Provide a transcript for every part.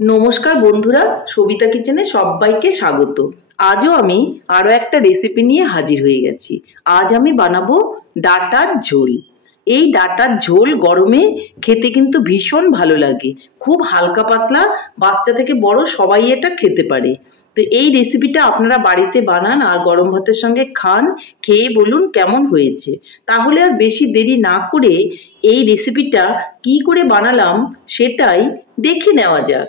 নমস্কার বন্ধুরা, সবিতা কিচেনে সবাইকে স্বাগত। আজও আমি আরও একটা রেসিপি নিয়ে হাজির হয়ে গেছি। আজ আমি বানাবো ডাঁটার ঝোল। এই ডাঁটার ঝোল গরমে খেতে কিন্তু ভীষণ ভালো লাগে। খুব হালকা পাতলা, বাচ্চা থেকে বড় সবাই এটা খেতে পারে। তো এই রেসিপিটা আপনারা বাড়িতে বানান আর গরম ভাতের সঙ্গে খান, খেয়ে বলুন কেমন হয়েছে। তাহলে আর বেশি দেরি না করে এই রেসিপিটা কি করে বানালাম সেটাই দেখে নেওয়া যাক।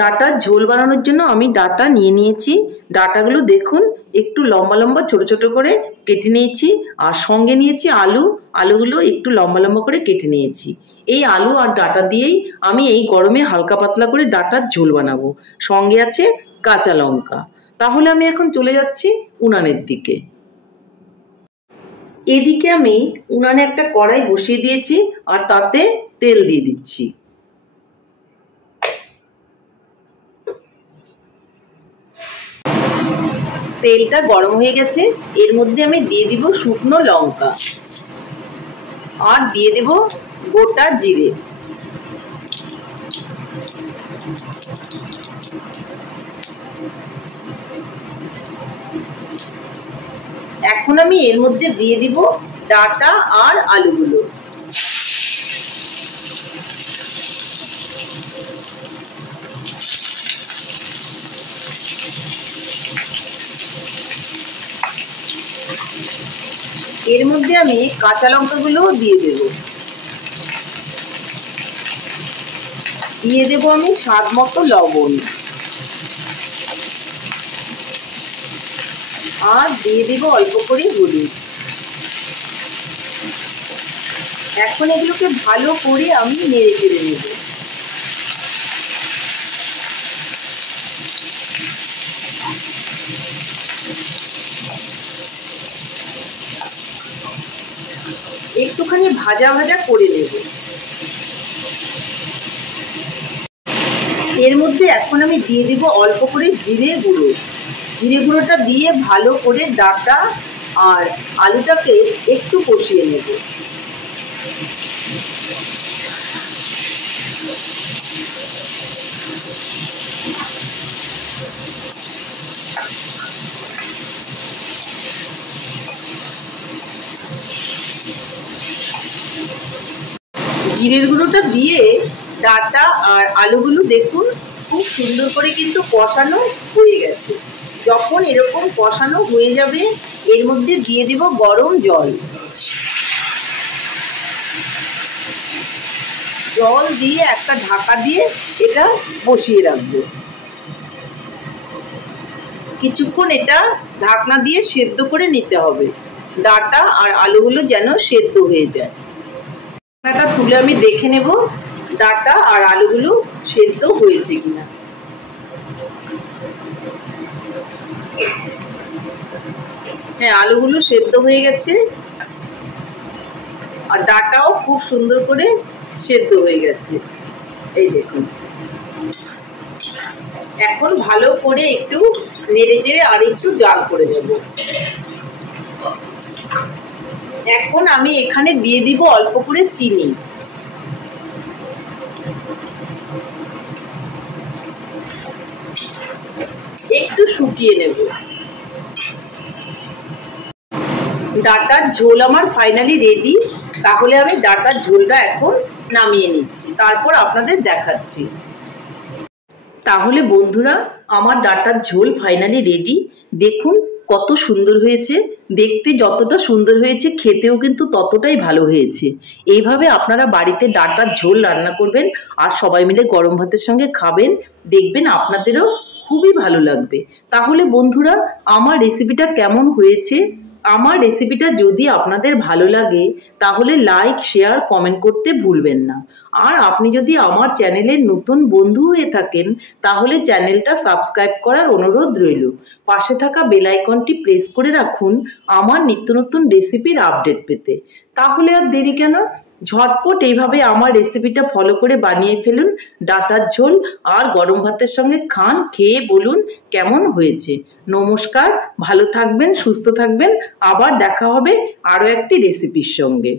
ডাঁটার ঝোল বানানোর জন্য আমি ডাঁটা নিয়ে নিয়েছি। ডাঁটাগুলো দেখুন একটু লম্বা লম্বা ছোট ছোট করে কেটে নিয়েছি। আর সঙ্গে নিয়েছি আলুগুলো একটু লম্বা লম্বা করে কেটে নিয়েছি। এই আলু আর ডাঁটা দিয়েই আমি এই গরমে হালকা পাতলা করে ডাঁটার ঝোল বানাবো। সঙ্গে আছে কাঁচা লঙ্কা। তাহলে আমি এখন চলে যাচ্ছি উনানের দিকে। এদিকে আমি উনানে একটা কড়াই বসিয়ে দিয়েছি আর তাতে তেল দিয়ে দিচ্ছি। তেলটা গরম হয়ে গেছে, এর মধ্যে আমি দিয়ে দিব শুকনো লঙ্কা আর দিয়ে দেব গোটা জিরে। এখন আমি এর মধ্যে দিয়ে দিব ডাঁটা আর আলুগুলো। এর মধ্যে আমি কাঁচা লঙ্কাগুলো দিয়ে দেব। দিয়ে দেব আমি স্বাদ মতো লবণ আর দিয়ে দেব অল্প করে হলুদ। এখন এগুলোকে ভালো করে আমি নেড়ে চেড়ে নেব। একটুখানি ভাজা ভাজা করে নেব। এর মধ্যে এখন আমি দিয়ে দিব অল্প করে জিরে গুঁড়ো। জিরে গুঁড়োটা দিয়ে ভালো করে ডাঁটা আর আলুটাকে একটু কষিয়ে নেব। জিরের গুঁড়োটা দিয়ে ডাঁটা আর আলুগুলো দেখুন খুব সুন্দর করে কিন্তু কষানো হয়ে গেছে। যখন এরকম কষানো হয়ে যাবে এর মধ্যে দিয়ে দিব গরম জল। জল দিয়ে একটা ঢাকা দিয়ে এটা বসিয়ে রাখবো। কিছুক্ষণ এটা ঢাকনা দিয়ে সেদ্ধ করে নিতে হবে। ডাঁটা আর আলুগুলো যেন সেদ্ধ হয়ে যায়। ঢাকনাটা তুলে আমি দেখে নেব ডাঁটা আর আলুগুলো সেদ্ধ হয়েছে কিনা। হ্যাঁ, আলুগুলো সেদ্ধ হয়ে গেছে আর ডাঁটাও খুব সুন্দর করে সেদ্ধ হয়ে গেছে। এই দেখুন, এখন ভালো করে একটু নেড়ে চেড়ে আর একটু জাল করে নেব। এখন আমি এখানে দিয়ে দিব অল্প করে চিনি। একটু শুকিয়ে নেব। ডাঁটার ঝোল আমার ফাইনালি রেডি। তাহলে আমি ডাঁটার ঝোলটা এখন নামিয়ে নিচ্ছি, তারপর আপনাদের দেখাচ্ছি। তাহলে বন্ধুরা, আমার ডাঁটার ঝোল ফাইনালি রেডি। দেখুন কত সুন্দর হয়েছে। দেখতে যতটা সুন্দর হয়েছে খেতেও কিন্তু ততটাই ভালো হয়েছে। এইভাবে আপনারা বাড়িতে ডাঁটার ঝোল রান্না করবেন আর সবাই মিলে গরম ভাতের সঙ্গে খাবেন, দেখবেন আপনাদেরও খুবই ভালো লাগবে। তাহলে বন্ধুরা, আমার রেসিপিটা কেমন হয়েছে? আমার রেসিপিটা যদি আপনাদের ভালো লাগে তাহলে লাইক, শেয়ার, কমেন্ট করতে ভুলবেন না। আর আপনি যদি আমার চ্যানেলের নতুন বন্ধু হয়ে থাকেন তাহলে চ্যানেলটা সাবস্ক্রাইব করার অনুরোধ রইল। পাশে থাকা বেল আইকনটি প্রেস করে রাখুন আমার নিত্য নতুন রেসিপির আপডেট পেতে। তাহলে আর দেরি কেন, ঝটপট এইভাবে আমার রেসিপিটা ফলো করে বানিয়ে ফেলুন ডাঁটার ঝোল আর গরম ভাতের সঙ্গে খান, খেয়ে বলুন কেমন হয়েছে। নমস্কার, ভালো থাকবেন, সুস্থ থাকবেন। আবার দেখা হবে আরও একটি রেসিপির সঙ্গে।